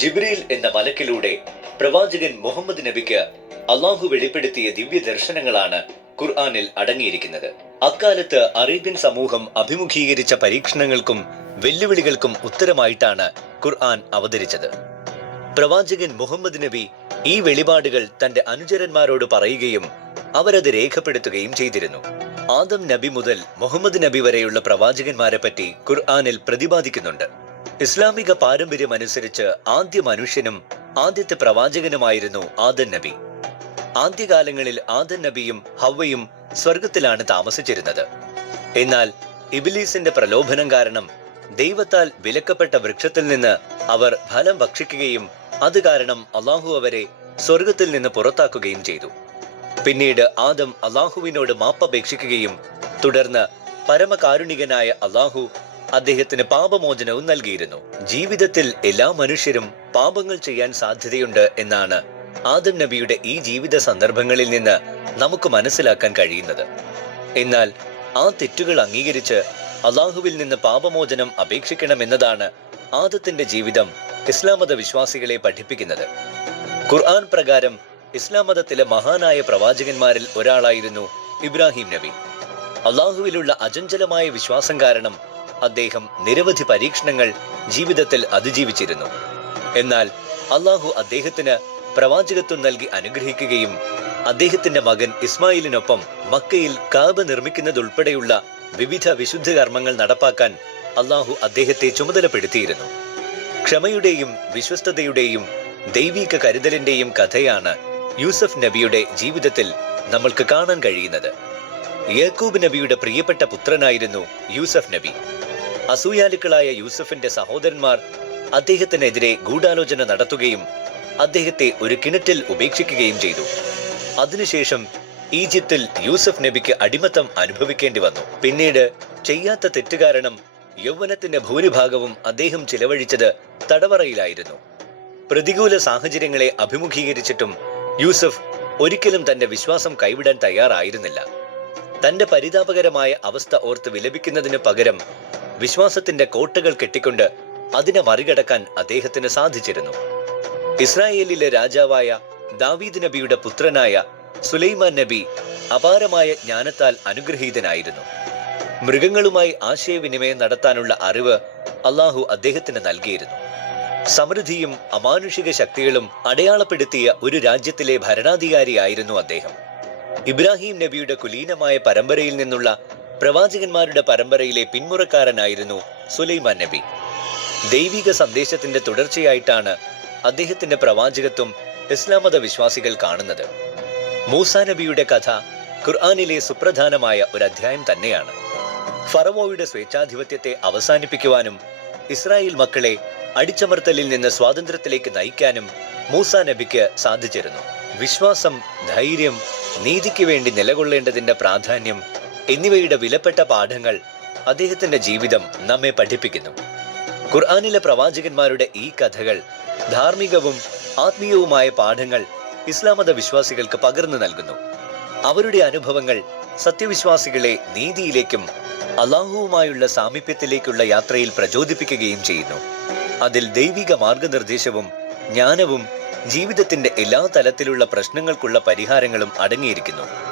ജിബ്രീൽ എന്ന മലക്കിലൂടെ പ്രവാചകൻ മുഹമ്മദ് നബിക്ക് അള്ളാഹു വെളിപ്പെടുത്തിയ ദിവ്യ ദർശനങ്ങളാണ് ഖുർആാനിൽ അടങ്ങിയിരിക്കുന്നത്. അക്കാലത്ത് അറേബ്യൻ സമൂഹം അഭിമുഖീകരിച്ച പരീക്ഷണങ്ങൾക്കും വെല്ലുവിളികൾക്കും ഉത്തരമായിട്ടാണ് ഖുർആൻ അവതരിച്ചത്. പ്രവാചകൻ മുഹമ്മദ് നബി ഈ വെളിപാടുകൾ തന്റെ അനുചരന്മാരോട് പറയുകയും അവരത് രേഖപ്പെടുത്തുകയും ചെയ്തിരുന്നു. ആദം നബി മുതൽ മുഹമ്മദ് നബി വരെയുള്ള പ്രവാചകന്മാരെ പറ്റി ഖുർആാനിൽ പ്രതിപാദിക്കുന്നുണ്ട്. ഇസ്ലാമിക പാരമ്പര്യം അനുസരിച്ച് ആദ്യ മനുഷ്യനും ആദ്യത്തെ പ്രവാചകനുമായിരുന്നു ആദൻ നബി. ആദ്യകാലങ്ങളിൽ ആദൻ നബിയും ഹവയും സ്വർഗത്തിലാണ് താമസിച്ചിരുന്നത്. എന്നാൽ ഇബിലീസിന്റെ പ്രലോഭനം കാരണം ദൈവത്താൽ വിലക്കപ്പെട്ട വൃക്ഷത്തിൽ നിന്ന് അവർ ഫലം ഭക്ഷിക്കുകയും അത് കാരണം അള്ളാഹു അവരെ സ്വർഗത്തിൽ നിന്ന് പുറത്താക്കുകയും ചെയ്തു. പിന്നീട് ആദം അള്ളാഹുവിനോട് മാപ്പപേക്ഷിക്കുകയും തുടർന്ന് പരമകാരുണികനായ അള്ളാഹു അദ്ദേഹത്തിന് പാപമോചനവും നൽകിയിരുന്നു. ജീവിതത്തിൽ എല്ലാ മനുഷ്യരും പാപങ്ങൾ ചെയ്യാൻ സാധ്യതയുണ്ട് എന്നാണ് ആദം നബിയുടെ ഈ ജീവിത സന്ദർഭങ്ങളിൽ നിന്ന് നമുക്ക് മനസ്സിലാക്കാൻ കഴിയുന്നത്. എന്നാൽ ആ തെറ്റുകൾ അംഗീകരിച്ച് അള്ളാഹുവിൽ നിന്ന് പാപമോചനം അപേക്ഷിക്കണമെന്നതാണ് ആദത്തിന്റെ ജീവിതം ഇസ്ലാം മത വിശ്വാസികളെ പഠിപ്പിക്കുന്നത്. ഖുർആൻ പ്രകാരം ഇസ്ലാം മതത്തിലെ മഹാനായ പ്രവാചകന്മാരിൽ ഒരാളായിരുന്നു ഇബ്രാഹിം നബി. അള്ളാഹുവിലുള്ള അചഞ്ചലമായ വിശ്വാസം കാരണം അദ്ദേഹം നിരവധി പരീക്ഷണങ്ങൾ ജീവിതത്തിൽ അതിജീവിച്ചിരുന്നു. എന്നാൽ അള്ളാഹു അദ്ദേഹത്തിന് പ്രവാചകത്വം നൽകി അനുഗ്രഹിക്കുകയും അദ്ദേഹത്തിന്റെ മകൻ ഇസ്മായിലിനൊപ്പം മക്കയിൽ കാബ് നിർമ്മിക്കുന്നതുൾപ്പെടെയുള്ള വിവിധ വിശുദ്ധ കർമ്മങ്ങൾ നടപ്പാക്കാൻ അള്ളാഹു അദ്ദേഹത്തെ ചുമതലപ്പെടുത്തിയിരുന്നു. ക്ഷമയുടെയും വിശ്വസ്തതയുടെയും ദൈവീക കരുതലിന്റെയും കഥയാണ് യൂസഫ് നബിയുടെ ജീവിതത്തിൽ നമ്മൾക്ക് കാണാൻ കഴിയുന്നത്. യാക്കൂബ് നബിയുടെ പ്രിയപ്പെട്ട പുത്രനായിരുന്നു യൂസഫ് നബി. അസൂയാലുക്കളായ യൂസഫിന്റെ സഹോദരന്മാർ അദ്ദേഹത്തിനെതിരെ ഗൂഢാലോചന നടത്തുകയും അദ്ദേഹത്തെ ഒരു കിണറ്റിൽ ഉപേക്ഷിക്കുകയും ചെയ്തു. അതിനുശേഷം ഈജിപ്തിൽ യൂസഫ് നബിക്ക് അടിമത്തം അനുഭവിക്കേണ്ടി വന്നു. പിന്നീട് ചെയ്യാത്ത തെറ്റ് കാരണം യൗവനത്തിന്റെ ഭൂരിഭാഗവും അദ്ദേഹം ചിലവഴിച്ചത് തടവറയിലായിരുന്നു. പ്രതികൂല സാഹചര്യങ്ങളെ അഭിമുഖീകരിച്ചിട്ടും യൂസഫ് ഒരിക്കലും തന്റെ വിശ്വാസം കൈവിടാൻ തയ്യാറായിരുന്നില്ല. തന്റെ പരിതാപകരമായ അവസ്ഥ ഓർത്ത് വിലപിക്കുന്നതിന് പകരം വിശ്വാസത്തിന്റെ കോട്ടകൾ കെട്ടിക്കൊണ്ട് അതിനെ മറികടക്കാൻ അദ്ദേഹത്തിന് സാധിച്ചിരുന്നു. ഇസ്രായേലിലെ രാജാവായ ദാവീദ് നബിയുടെ പുത്രനായ സുലൈമാൻ നബി അപാരമായ ജ്ഞാനത്താൽ അനുഗ്രഹീതനായിരുന്നു. മൃഗങ്ങളുമായി ആശയവിനിമയം നടത്താനുള്ള അറിവ് അള്ളാഹു അദ്ദേഹത്തിന് നൽകിയിരുന്നു. സമൃദ്ധിയും അമാനുഷിക ശക്തികളും അടയാളപ്പെടുത്തിയ ഒരു രാജ്യത്തിലെ ഭരണാധികാരിയായിരുന്നു അദ്ദേഹം. ഇബ്രാഹിം നബിയുടെ കുലീനമായ പരമ്പരയിൽ നിന്നുള്ള പ്രവാചകന്മാരുടെ പരമ്പരയിലെ പിന്മുറക്കാരനായിരുന്നു സുലൈമാൻ നബി. ദൈവിക സന്ദേശത്തിന്റെ തുടർച്ചയായിട്ടാണ് അദ്ദേഹത്തിന്റെ പ്രവാചകത്വം ഇസ്ലാം മത വിശ്വാസികൾ കാണുന്നത്. മൂസാ നബിയുടെ കഥ ഖുർആാനിലെ സുപ്രധാനമായ ഒരു അധ്യായം തന്നെയാണ്. ഫറവോയുടെ സ്വേച്ഛാധിപത്യത്തെ അവസാനിപ്പിക്കുവാനും ഇസ്രായേൽ മക്കളെ അടിച്ചമർത്തലിൽ നിന്ന് സ്വാതന്ത്ര്യത്തിലേക്ക് നയിക്കാനും മൂസ നബിക്ക് സാധിച്ചിരുന്നു. വിശ്വാസം ധൈര്യം നീതിക്ക് വേണ്ടി നിലകൊള്ളേണ്ടതിന്റെ പ്രാധാന്യം എന്നിവയുടെ വിലപ്പെട്ട പാഠങ്ങൾ അദ്ദേഹത്തിന്റെ ജീവിതം നമ്മെ പഠിപ്പിക്കുന്നു. ഖുർആാനിലെ പ്രവാചകന്മാരുടെ ഈ കഥകൾ ധാർമ്മികവും ആത്മീയവുമായ പാഠങ്ങൾ ഇസ്ലാമത വിശ്വാസികൾക്ക് പകർന്നു നൽകുന്നു. അവരുടെ അനുഭവങ്ങൾ സത്യവിശ്വാസികളെ നീതിയിലേക്കും അള്ളാഹുവുമായുള്ള സാമീപ്യത്തിലേക്കുള്ള യാത്രയിൽ പ്രചോദിപ്പിക്കുകയും ചെയ്യുന്നു. അതിൽ ദൈവിക മാർഗനിർദ്ദേശവും ജ്ഞാനവും ജീവിതത്തിന്റെ എല്ലാ തലത്തിലുള്ള പ്രശ്നങ്ങൾക്കുള്ള പരിഹാരങ്ങളും അടങ്ങിയിരിക്കുന്നു.